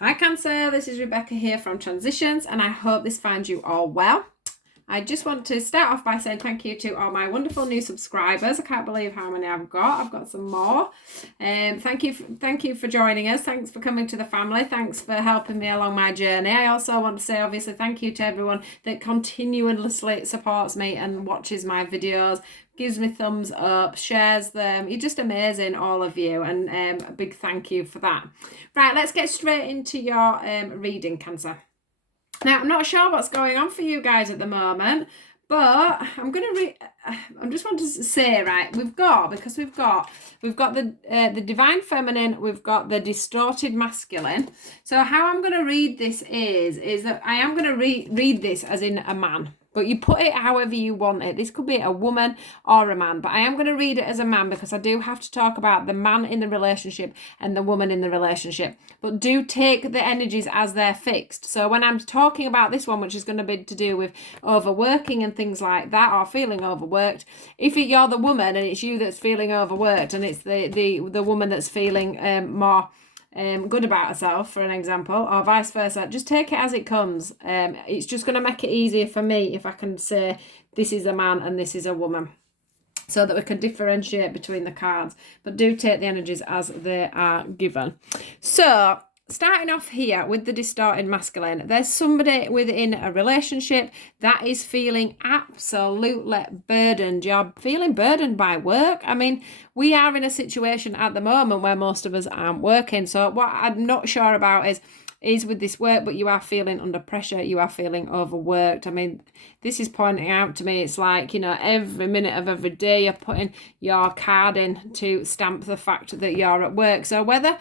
Hi Cancer, this is Rebecca here from Transitions and I hope this finds you all well. I just want to start off by saying thank you to all my wonderful new subscribers. I can't believe how many I've got. I've got some more. Thank you for joining us. Thanks for coming to the family. Thanks for helping me along my journey. I also want to say obviously thank you to everyone that continuously supports me and watches my videos, gives me thumbs up, shares them. You're just amazing, all of you, and a big thank you for that. Right, let's get straight into your reading, Cancer. Now, I'm not sure what's going on for you guys at the moment, but I'm going to I just want to say, right, we've got the divine feminine, we've got the distorted masculine. So how I'm going to read this is that I am going to read this as in a man. But you put it however you want it. This could be a woman or a man. But I am going to read it as a man because I do have to talk about the man in the relationship and the woman in the relationship. But do take the energies as they're fixed. So when I'm talking about this one, which is going to be to do with overworking and things like that, or feeling overworked, if you're the woman and it's you that's feeling overworked and it's the woman that's feeling more good about herself, for an example, or vice versa, just take it as it comes. It's just going to make it easier for me if I can say this is a man and this is a woman, so that we can differentiate between the cards. But do take the energies as they are given. So starting off here with the distorted masculine, there's somebody within a relationship that is feeling absolutely burdened. You're feeling burdened by work. I mean, we are in a situation at the moment where most of us aren't working. So what I'm not sure about is with this work, but you are feeling under pressure, you are feeling overworked. I mean, this is pointing out to me, it's like, every minute of every day you're putting your card in to stamp the fact that you're at work. So whether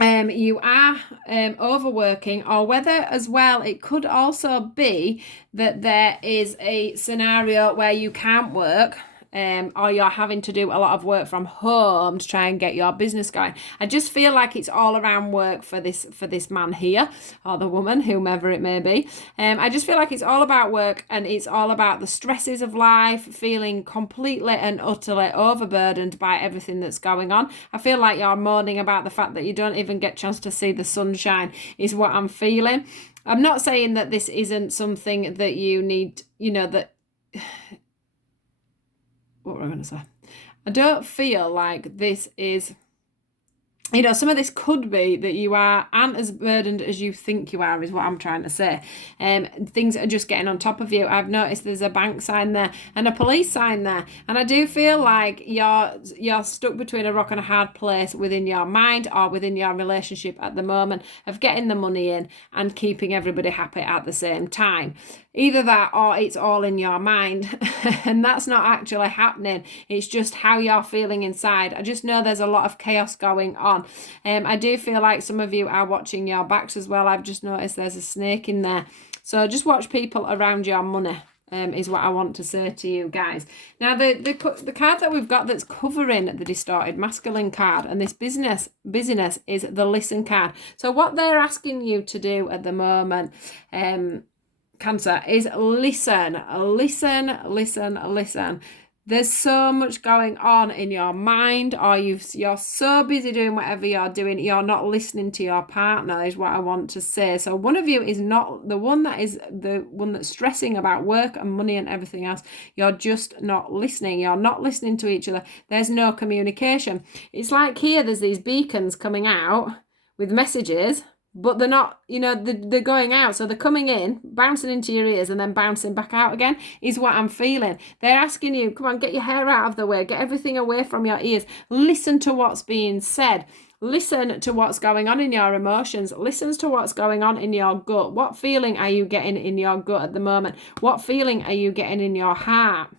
you are overworking, or whether as well it could also be that there is a scenario where you can't work, or you're having to do a lot of work from home to try and get your business going. I just feel like it's all around work for this man here, or the woman, whomever it may be. I just feel like it's all about work, and it's all about the stresses of life, feeling completely and utterly overburdened by everything that's going on. I feel like you're moaning about the fact that you don't even get a chance to see the sunshine, is what I'm feeling. I'm not saying that this isn't something that you need, that... What were I going to say? I don't feel like this is, some of this could be that you aren't as burdened as you think you are, is what I'm trying to say. Things are just getting on top of you. I've noticed there's a bank sign there and a police sign there. And I do feel like you're stuck between a rock and a hard place within your mind or within your relationship at the moment, of getting the money in and keeping everybody happy at the same time. Either that or it's all in your mind and that's not actually happening. It's just how you're feeling inside. I just know there's a lot of chaos going on. I do feel like some of you are watching your backs as well. I've just noticed there's a snake in there. So just watch people around your money. Is what I want to say to you guys. Now, the card that we've got that's covering the distorted masculine card and this busyness is the listen card. So what they're asking you to do at the moment, Cancer, is listen. There's so much going on in your mind, or you're so busy doing whatever you're doing, you're not listening to your partner, is what I want to say. So one of you is not the one that's stressing about work and money and everything else. You're just not listening. You're not listening to each other. There's no communication. It's like here, there's these beacons coming out with messages, but they're not, they're going out. So they're coming in, bouncing into your ears and then bouncing back out again, is what I'm feeling. They're asking you, come on, get your hair out of the way, get everything away from your ears. Listen to what's being said. Listen to what's going on in your emotions. Listen to what's going on in your gut. What feeling are you getting in your gut at the moment? What feeling are you getting in your heart?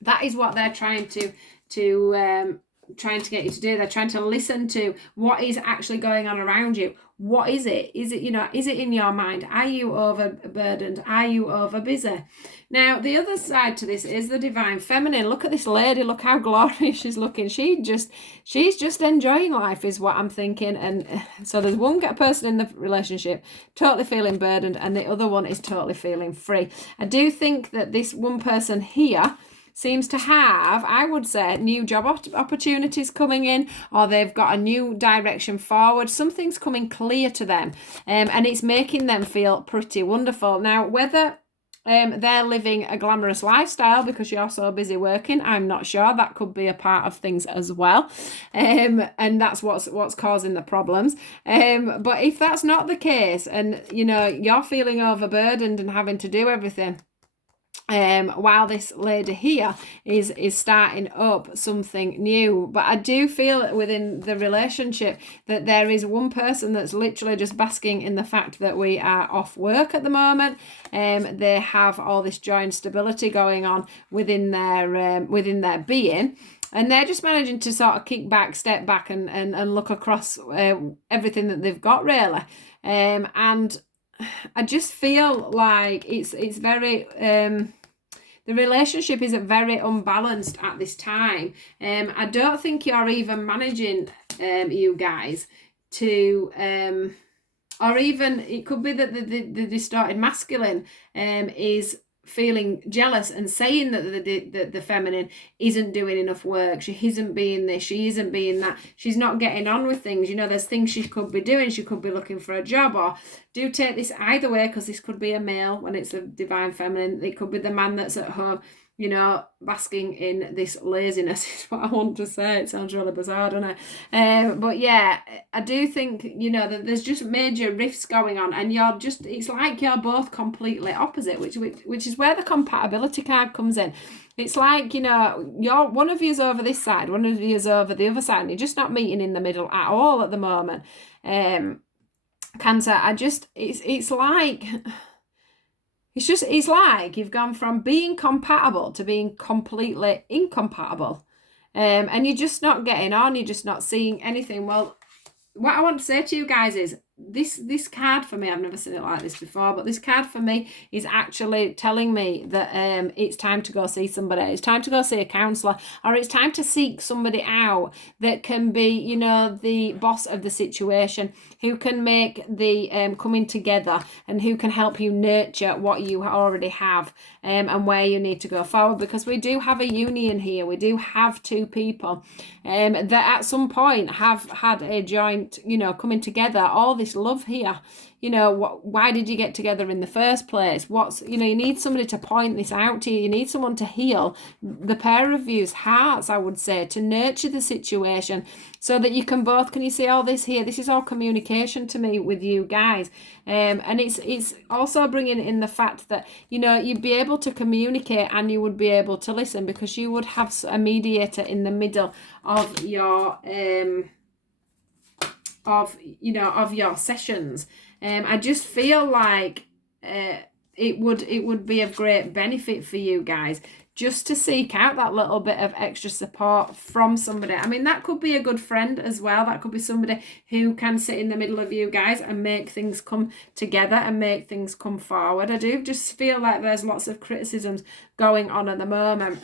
That is what they're trying to get you to do. They're trying to listen to what is actually going on around you. What is it? Is it in your mind? Are you overburdened? Are you over busy? Now, the other side to this is the divine feminine. Look at this lady. Look how glorious she's looking. She's just enjoying life, is what I'm thinking. And so there's one person in the relationship totally feeling burdened, and the other one is totally feeling free. I do think that this one person here seems to have, I would say, new job opportunities coming in, or they've got a new direction forward. Something's coming clear to them, and it's making them feel pretty wonderful. Now, whether they're living a glamorous lifestyle because you're so busy working, I'm not sure. That could be a part of things as well, and that's what's causing the problems. But if that's not the case, and you're feeling overburdened and having to do everything, while this lady here is starting up something new. But I do feel within the relationship that there is one person that's literally just basking in the fact that we are off work at the moment. They have all this joy and stability going on within their being. And they're just managing to sort of kick back, step back, and look across everything that they've got, really. And I just feel like it's very the relationship is very unbalanced at this time. I don't think you're even managing you guys to or even it could be that the distorted masculine is feeling jealous and saying that the feminine isn't doing enough work. She isn't being this, she isn't being that, she's not getting on with things. There's things she could be doing. She could be looking for a job, or do take this either way, because this could be a male when it's a divine feminine. It could be the man that's at home, basking in this laziness is what I want to say. It sounds really bizarre, doesn't it? But yeah, I do think, that there's just major rifts going on, and it's like you're both completely opposite, which is where the compatibility card comes in. It's like, you're one of you's over this side, one of you's over the other side, and you're just not meeting in the middle at all at the moment. Cancer, it's like you've gone from being compatible to being completely incompatible. And you're just not getting on, you're just not seeing anything. Well, what I want to say to you guys is this card for me, I've never seen it like this before, but this card for me is actually telling me that it's time to go see somebody. It's time to go see a counsellor, or it's time to seek somebody out that can be, the boss of the situation, who can make the coming together, and who can help you nurture what you already have, and where you need to go forward. Because we do have a union here. We do have two people that at some point have had a joint, coming together, all this love here. Why did you get together in the first place? You need somebody to point this out to you. You need someone to heal the pair of you's hearts, I would say, to nurture the situation, so that you can both, can you see all this here? This is all communication to me with you guys. And it's also bringing in the fact that, you'd be able to communicate, and you would be able to listen, because you would have a mediator in the middle of your of your sessions. I just feel like it would be of great benefit for you guys just to seek out that little bit of extra support from somebody. I mean, that could be a good friend as well. That could be somebody who can sit in the middle of you guys and make things come together and make things come forward. I do just feel like there's lots of criticisms going on at the moment.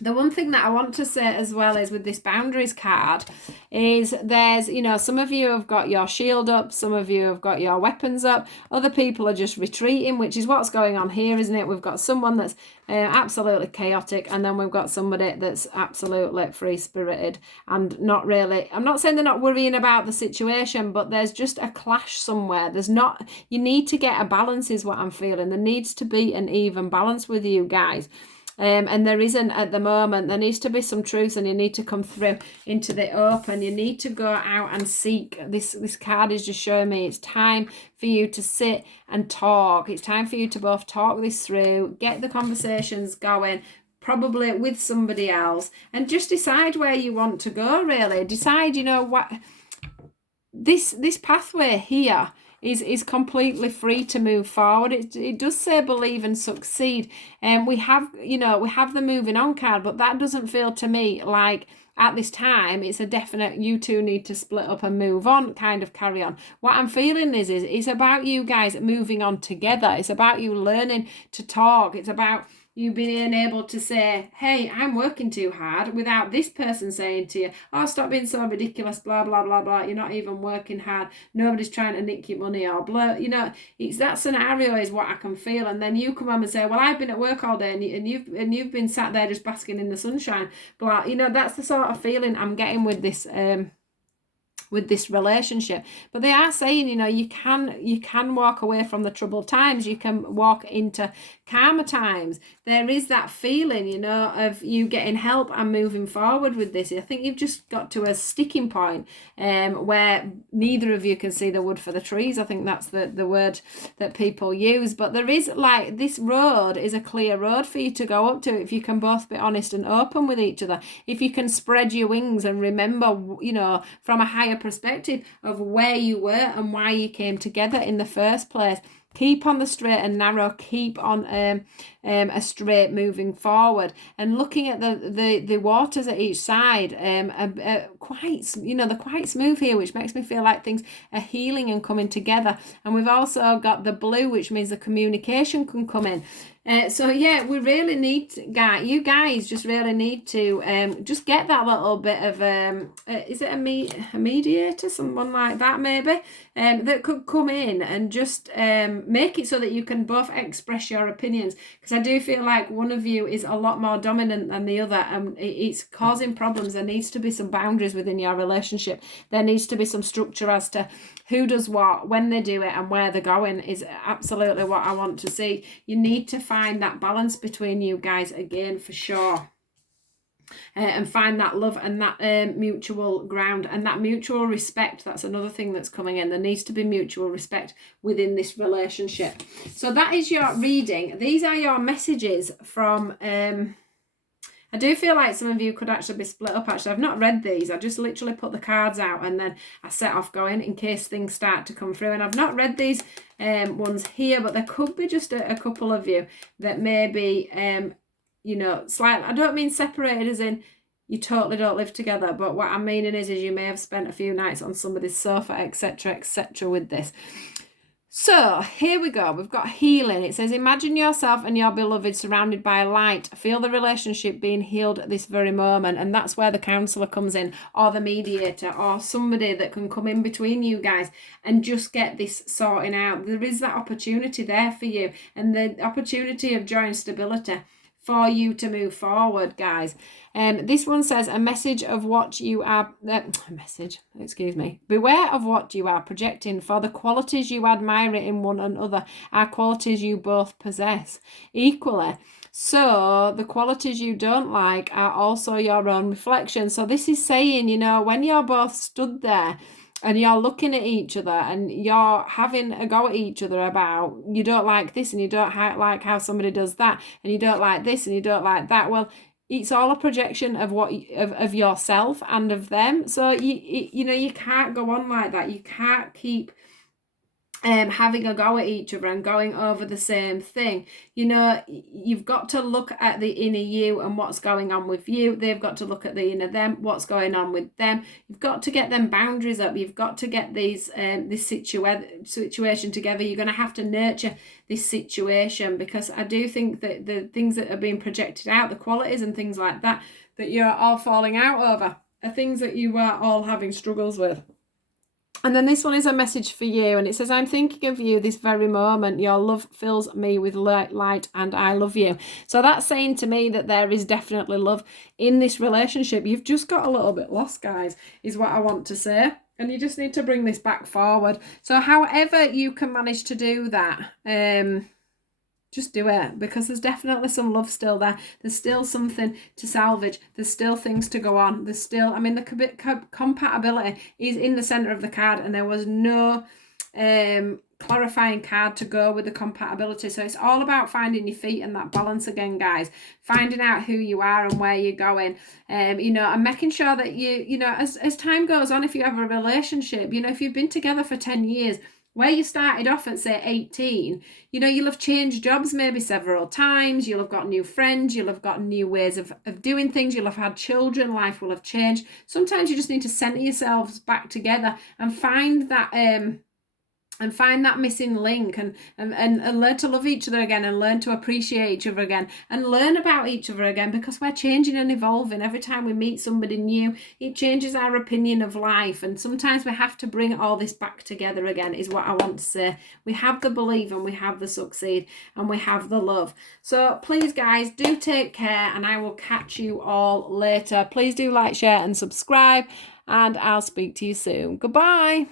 The one thing that I want to say as well is with this boundaries card is there's, some of you have got your shield up, some of you have got your weapons up, other people are just retreating, which is what's going on here, isn't it? We've got someone that's absolutely chaotic, and then we've got somebody that's absolutely free-spirited and not really, I'm not saying they're not worrying about the situation, but there's just a clash somewhere. You need to get a balance is what I'm feeling. There needs to be an even balance with you guys. And there isn't at the moment. There needs to be some truth, and you need to come through into the open. You need to go out and seek. This card is just showing me it's time for you to sit and talk. It's time for you to both talk this through, get the conversations going, probably with somebody else, and just decide where you want to go, really. Decide, what this pathway here is completely free to move forward. It does say believe and succeed, and we have the moving on card, but that doesn't feel to me like at this time it's a definite you two need to split up and move on, kind of carry on. What I'm feeling is it's about you guys moving on together. It's about you learning to talk. It's about you being able to say, hey, I'm working too hard, without this person saying to you, oh, stop being so ridiculous, blah, blah, blah, blah, you're not even working hard, nobody's trying to nick your money, or blah, it's that scenario is what I can feel. And then you come home and say, well, I've been at work all day, and you've been sat there just basking in the sunshine, blah, that's the sort of feeling I'm getting with this relationship. But they are saying, you can walk away from the troubled times, you can walk into calmer times. There is that feeling, of you getting help and moving forward with this. I think you've just got to a sticking point where neither of you can see the wood for the trees. I think that's the word that people use. But there is, like, this road is a clear road for you to go up to if you can both be honest and open with each other. If you can spread your wings and remember, from a higher perspective of where you were and why you came together in the first place. Keep on the straight and narrow, keep on a straight moving forward, and looking at the waters at each side, quite, they're quite smooth here, which makes me feel like things are healing and coming together. And we've also got the blue, which means the communication can come in. So yeah, we really need you guys just really need to just get that little bit of is it a mediator, someone like that maybe, that could come in and just make it so that you can both express your opinions, because I do feel like one of you is a lot more dominant than the other, and it's causing problems. There needs to be some boundaries within your relationship. There needs to be some structure as to who does what, when they do it, and where they're going is absolutely what I want to see. You need to find that balance between you guys again, for sure. And find that love and that mutual ground and that mutual respect. That's another thing that's coming in. There needs to be mutual respect within this relationship. So that is your reading. These are your messages from... I do feel like some of you could actually be split up. Actually, I've not read these. I just literally put the cards out and then I set off going in case things start to come through. And I've not read these ones here, but there could be just a couple of you that maybe, slightly, I don't mean separated as in you totally don't live together, but what I'm meaning is you may have spent a few nights on somebody's sofa, etc., with this. So here we go. We've got healing. It says, imagine yourself and your beloved surrounded by light. Feel the relationship being healed at this very moment. And that's where the counsellor comes in, or the mediator, or somebody that can come in between you guys and just get this sorting out. There is that opportunity there for you, and the opportunity of joy and stability for you to move forward, guys. This one says, a message of what you are, beware of what you are projecting, for the qualities you admire in one another are qualities you both possess equally. So the qualities you don't like are also your own reflection. So this is saying, when you're both stood there and you're looking at each other and you're having a go at each other about, you don't like this and you don't like how somebody does that, and you don't like this and you don't like that. Well, it's all a projection of of yourself and of them. So you can't go on like that. You can't keep having a go at each other and going over the same thing. You've got to look at the inner you and what's going on with you. They've got to look at the inner them, what's going on with them. You've got to get them boundaries up. You've got to get this situation together. You're going to have to nurture this situation, because I do think that the things that are being projected out, the qualities and things like that you're all falling out over, are things that you are all having struggles with. And then this one is a message for you, and it says, I'm thinking of you this very moment. Your love fills me with light and I love you. So that's saying to me that there is definitely love in this relationship. You've just got a little bit lost, guys, is what I want to say. And you just need to bring this back forward. So however you can manage to do that, just do it, because there's definitely some love still there. There's still something to salvage. There's still things to go on. There's still, the compatibility is in the center of the card, and there was no clarifying card to go with the compatibility. So it's all about finding your feet and that balance again, guys. Finding out who you are and where you're going, and making sure that you as time goes on, if you have a relationship, if you've been together for 10 years, where you started off at, say, 18, you'll have changed jobs maybe several times. You'll have got new friends. You'll have got new ways of doing things. You'll have had children. Life will have changed. Sometimes you just need to center yourselves back together and find that and find that missing link, and learn to love each other again, and learn to appreciate each other again, and learn about each other again, because we're changing and evolving. Every time we meet somebody new, it changes our opinion of life, and sometimes we have to bring all this back together again, is what I want to say. We have the believe, and we have the succeed, and we have the love. So please guys, do take care, and I will catch you all later. Please do like, share and subscribe, and I'll speak to you soon. Goodbye.